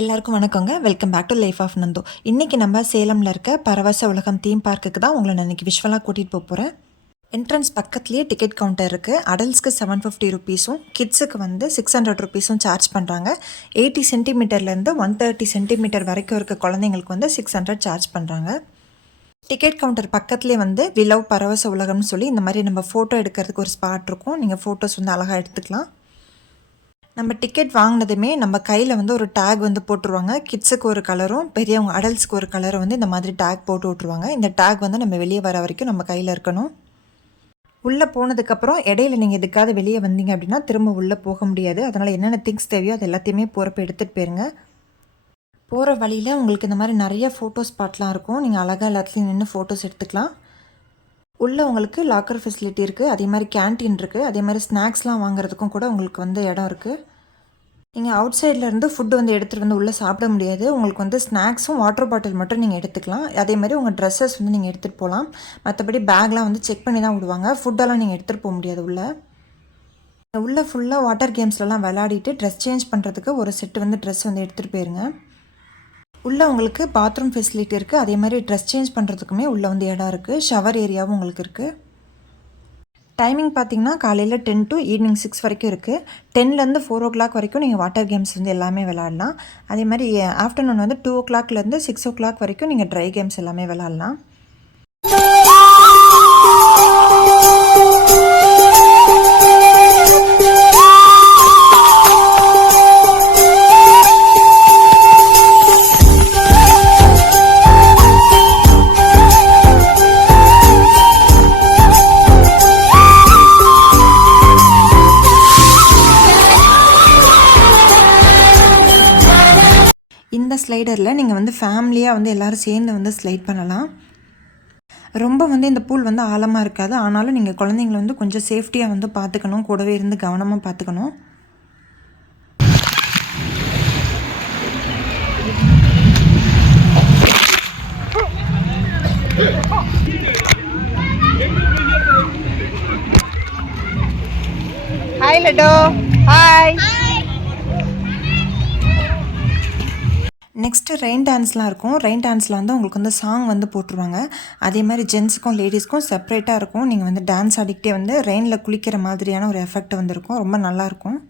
எல்லாருக்கும் வணக்கங்க. Welcome back to life of Nandu. இன்றைக்கி நம்ம சேலமில் இருக்க பரவச உலகம் தீம் பார்க்குக்கு தான் உங்களை நான் இன்றைக்கி விஷுவலாக கூட்டிகிட்டு போகிறேன். என்ட்ரன்ஸ் பக்கத்துலேயே டிக்கெட் கவுண்டர் இருக்குது. அடல்ட்ஸ்க்கு 750 ருபீஸும் கிட்ஸுக்கு வந்து 600 ருபீஸும் சார்ஜ் பண்ணுறாங்க. 80 சென்டிமீட்டர்லேருந்து 130 சென்டிமீட்டர் வரைக்கும் இருக்க குழந்தைங்களுக்கு வந்து 600 சார்ஜ் பண்ணுறாங்க. டிக்கெட் கவுண்டர் பக்கத்துலேயே வந்து வி லவ் பரவச உலகம்னு சொல்லி இந்த மாதிரி நம்ம ஃபோட்டோ எடுக்கிறதுக்கு ஒரு ஸ்பாட் இருக்கும். நீங்கள் ஃபோட்டோஸ் வந்து அழகாக எடுத்துக்கலாம். நம்ம டிக்கெட் வாங்கினதுமே நம்ம கையில் வந்து ஒரு டேக் வந்து போட்டுருவாங்க. கிட்ஸுக்கு ஒரு கலரும் பெரியவங்க அடல்ட்ஸ்க்கு ஒரு கலரும் வந்து இந்த மாதிரி டேக் போட்டு விட்ருவாங்க. இந்த டேக் வந்து நம்ம வெளியே வர வரைக்கும் நம்ம கையில் இருக்கணும். உள்ளே போனதுக்கப்புறம் இடையில நீங்கள் எதுக்காவது வெளியே வந்தீங்க அப்படின்னா திரும்ப உள்ளே போக முடியாது. அதனால் என்னென்ன திங்ஸ் தேவையோ அது எல்லாத்தையுமே போகிறப்ப எடுத்துகிட்டு போயிருங்க. போகிற வழியில் உங்களுக்கு இந்த மாதிரி நிறைய ஃபோட்டோ ஸ்பாட்லாம் இருக்கும். நீங்கள் அழகாக எல்லாத்துலேயும் நின்று ஃபோட்டோஸ் எடுத்துக்கலாம். உள்ளே உங்களுக்கு லாக்கர் ஃபெசிலிட்டி இருக்குது. அதே மாதிரி கேன்டீன் இருக்குது. அதே மாதிரி ஸ்நாக்ஸ்லாம் வாங்குறதுக்கும் கூட உங்களுக்கு வந்து இடம் இருக்குது. நீங்கள் அவுட் சைட்லேருந்து ஃபுட்டு வந்து எடுத்துகிட்டு வந்து உள்ளே சாப்பிட முடியாது. உங்களுக்கு வந்து ஸ்நாக்ஸும் வாட்டர் பாட்டில் மட்டும் நீங்கள் எடுத்துக்கலாம். அதே மாதிரி உங்கள் ட்ரெஸ்ஸஸ் வந்து நீங்கள் எடுத்துகிட்டு போகலாம். மற்றபடி பேக்லாம் வந்து செக் பண்ணி தான் விடுவாங்க. ஃபுட்டெல்லாம் நீங்கள் எடுத்துகிட்டு போக முடியாது. உள்ளே ஃபுல்லாக வாட்டர் கேம்ஸ்லலாம் விளையாடிட்டு ட்ரெஸ் சேஞ்ச் பண்ணுறதுக்கு ஒரு செட்டு வந்து ட்ரெஸ் வந்து எடுத்துகிட்டு போயிருங்க. உள்ளே உங்களுக்கு பாத்ரூம் ஃபெசிலிட்டி இருக்குது. அதே மாதிரி ட்ரெஸ் சேஞ்ச் பண்ணுறதுக்குமே உள்ளே வந்து இடம் இருக்குது. ஷவர் ஏரியாவும் உங்களுக்கு இருக்குது. டைமிங் பார்த்திங்கன்னா காலையில் 10 to ஈவினிங் 6 வரைக்கும் இருக்குது. 10லேருந்து 4 o'clock வரைக்கும் நீங்கள் வாட்டர் கேம்ஸ் வந்து எல்லாமே விளாட்லாம். அதே மாதிரி ஆஃப்டர்நூன் வந்து 2 o'clockலேருந்து 6 o'clock வரைக்கும் நீங்கள் ட்ரை கேம்ஸ் எல்லாமே விளாட்லாம். இந்த ஸ்லைடரில் நீங்கள் வந்து ஃபேமிலியாக வந்து எல்லோரும் சேர்ந்து வந்து ஸ்லைட் பண்ணலாம். ரொம்ப வந்து இந்த பூல் வந்து ஆழமாக இருக்காது. ஆனாலும் நீங்கள் குழந்தைங்கள வந்து கொஞ்சம் சேஃப்டியாக வந்து பார்த்துக்கணும். கூடவே இருந்து கவனமாக பார்த்துக்கணும். ஹாய் லட்டோ. ஹாய். நெக்ஸ்ட்டு ரெயின் டான்ஸ்லாம் இருக்கும். ரெயின் டான்ஸில் வந்து உங்களுக்கு வந்து சாங் வந்து போட்டுருவாங்க. அதே மாதிரி ஜென்ஸுக்கும் லேடிஸ்க்கும் செப்பரேட்டாக இருக்கும். நீங்கள் வந்து டான்ஸ் ஆடிக்கிட்டே வந்து ரெயினில் குளிக்கிற மாதிரியான ஒரு எஃபெக்ட் வந்துருக்கும். ரொம்ப நல்லாயிருக்கும்.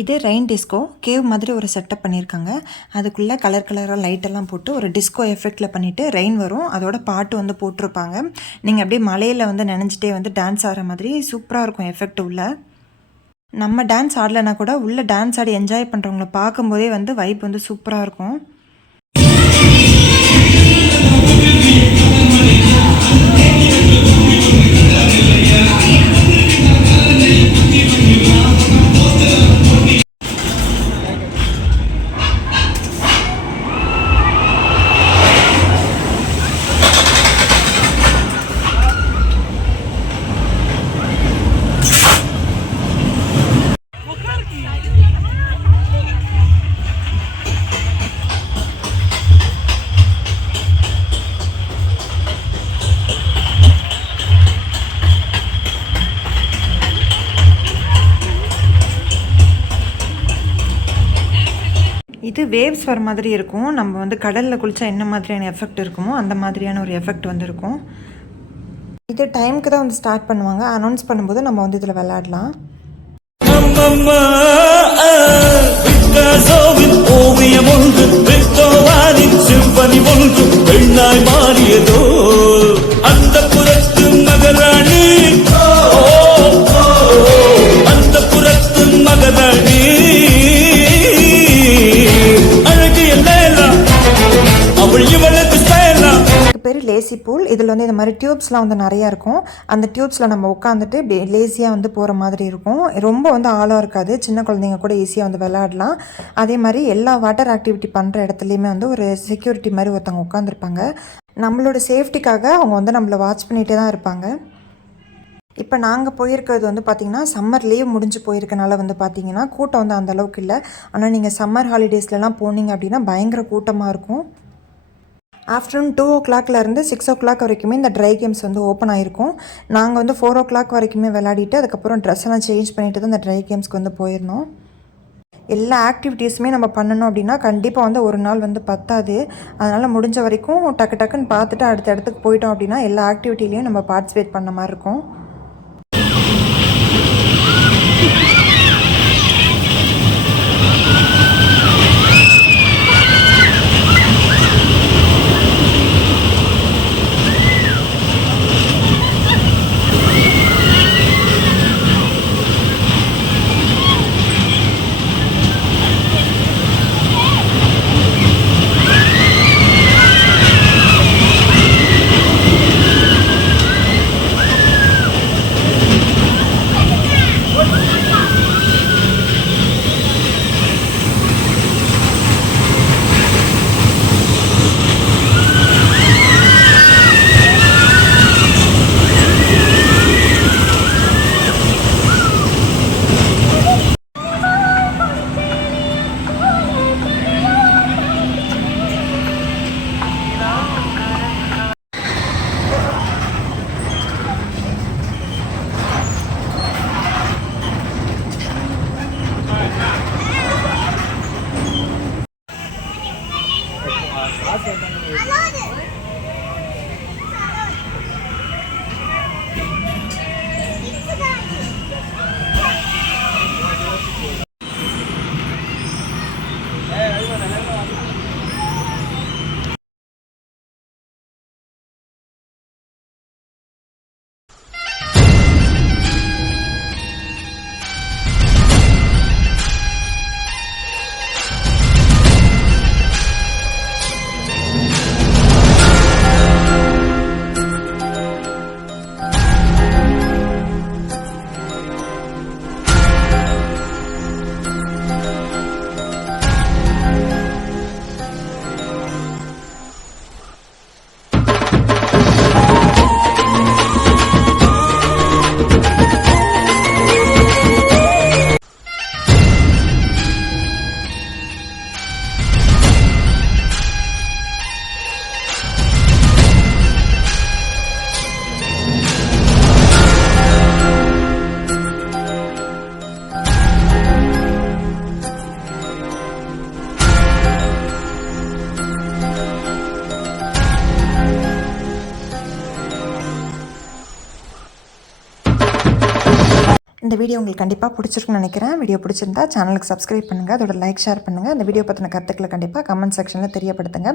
இது ரெயின் டிஸ்கோ. கேவ் மாதிரி ஒரு செட்டப் பண்ணியிருக்காங்க. அதுக்குள்ளே கலர் கலராக லைட்டெல்லாம் போட்டு ஒரு டிஸ்கோ எஃபெக்டில் பண்ணிவிட்டு ரெயின் வரும். அதோட பாட்டு வந்து போட்டிருப்பாங்க. நீங்கள் அப்படியே மலையில் வந்து நினைஞ்சிட்டே வந்து டான்ஸ் ஆடுற மாதிரி சூப்பராக இருக்கும் எஃபெக்ட் உள்ள. நம்ம டான்ஸ் ஆடலைன்னா கூட உள்ளே டான்ஸ் ஆடி என்ஜாய் பண்ணுறவங்கள பார்க்கும்போதே வந்து வைப் வந்து சூப்பராக இருக்கும். இது வேவ்ஸ் வர மாதிரி இருக்கும். நம்ம வந்து கடலில் குளித்தா என்ன மாதிரியான எஃபெக்ட் இருக்குமோ அந்த மாதிரியான ஒரு எஃபெக்ட் வந்து இருக்கும். இது டைமுக்கு தான் வந்து ஸ்டார்ட் பண்ணுவாங்க. அனௌன்ஸ் பண்ணும்போது நம்ம வந்து இதில் விளையாடலாம். ஓவியம் ஒன்று சிம்பனி ஒன்று பெண்ணாய் மாறியதோ அந்த புறத்து மகராணி, அந்த புறத்து மகராணி அழகிய லேலா அவள் இவளுக்கு ஸ்டைலா. பேர் லேசி பூல். இதில் வந்து இந்த மாதிரி டியூப்ஸ்லாம் வந்து நிறையா இருக்கும். அந்த டியூப்ஸில் நம்ம உட்காந்துட்டு இப்படி லேசியாக வந்து போகிற மாதிரி இருக்கும். ரொம்ப வந்து ஆழம் இருக்காது. சின்ன குழந்தைங்க கூட ஈஸியாக வந்து விளையாடலாம். அதே மாதிரி எல்லா வாட்டர் ஆக்டிவிட்டி பண்ணுற இடத்துலையுமே வந்து ஒரு செக்யூரிட்டி மாதிரி ஒருத்தவங்க உட்காந்துருப்பாங்க. நம்மளோட சேஃப்டிக்காக அவங்க வந்து நம்மளை வாட்ச் பண்ணிகிட்டே தான் இருப்பாங்க. இப்போ நாங்கள் போயிருக்கிறது வந்து பார்த்திங்கன்னா சம்மர் லீவ் முடிஞ்சு போயிருக்கனால வந்து பார்த்திங்கன்னா கூட்டம் வந்து அந்தளவுக்கு இல்லை. ஆனால் நீங்கள் சம்மர் ஹாலிடேஸ்லலாம் போனீங்க அப்படின்னா பயங்கர கூட்டமாக இருக்கும். ஆஃப்டர்நூன் 2 o'clockலேருந்து 6 o'clock வரைக்குமே இந்த ட்ரை கேம்ஸ் வந்து ஓப்பன் ஆகிருக்கும். நாங்கள் வந்து 4 o'clock வரைக்குமே விளையாடிட்டு அதுக்கப்புறம் ட்ரெஸ் எல்லாம் சேஞ்ச் பண்ணிட்டு தான் இந்த ட்ரை கேம்ஸ்க்கு வந்து போயிருந்தோம். எல்லா ஆக்டிவிட்டீஸுமே நம்ம பண்ணணும் அப்படின்னா கண்டிப்பாக வந்து ஒரு நாள் வந்து பத்தாது. அதனால் முடிஞ்ச வரைக்கும் டக்கு டக்குன்னு பார்த்துட்டு அடுத்த இடத்துக்கு போயிட்டோம் அப்படின்னா எல்லா ஆக்டிவிட்டிலையும் நம்ம பார்ட்டிசிபேட் பண்ண மாதிரி இருக்கும். இந்த வீடியோ உங்களுக்கு கண்டிப்பாக பிடிச்சிருக்குன்னு நினைக்கிறேன். வீடியோ பிடிச்சிருந்தா சேனலுக்கு சப்ஸ்கிரைப் பண்ணுங்கள், அதோட லைக் ஷேர் பண்ணுங்கள். அந்த வீடியோ பற்றின கருத்துக்களை கண்டிப்பாக கமெண்ட் செக்ஷனில் தெரியப்படுத்துங்க.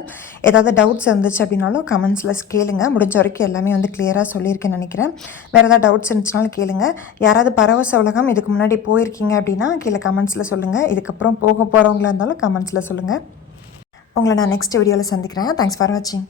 ஏதாவது டவுட்ஸ் இருந்துச்சு அப்படின்னாலும் கமெண்ட்ஸில் கேளுங்க. முடிஞ்ச வரைக்கும் எல்லாமே வந்து கிளியராக சொல்லியிருக்கேன்னு நினைக்கிறேன். வேறு ஏதாவது டவுட்ஸ் இருந்துச்சுனாலும் கேளுங்க. யாராவது பரவச உலகம் இதுக்கு முன்னாடி போயிருக்கீங்க அப்படின்னா கீழே கமெண்ட்ஸில் சொல்லுங்கள். இதுக்கப்புறம் போக போகிறவங்களா இருந்தாலும் கமெண்ட்ஸில் சொல்லுங்கள். உங்களை நான் நெக்ஸ்ட் வீடியோவில் சந்திக்கிறேன். தேங்க்ஸ் ஃபார் வாட்சிங்.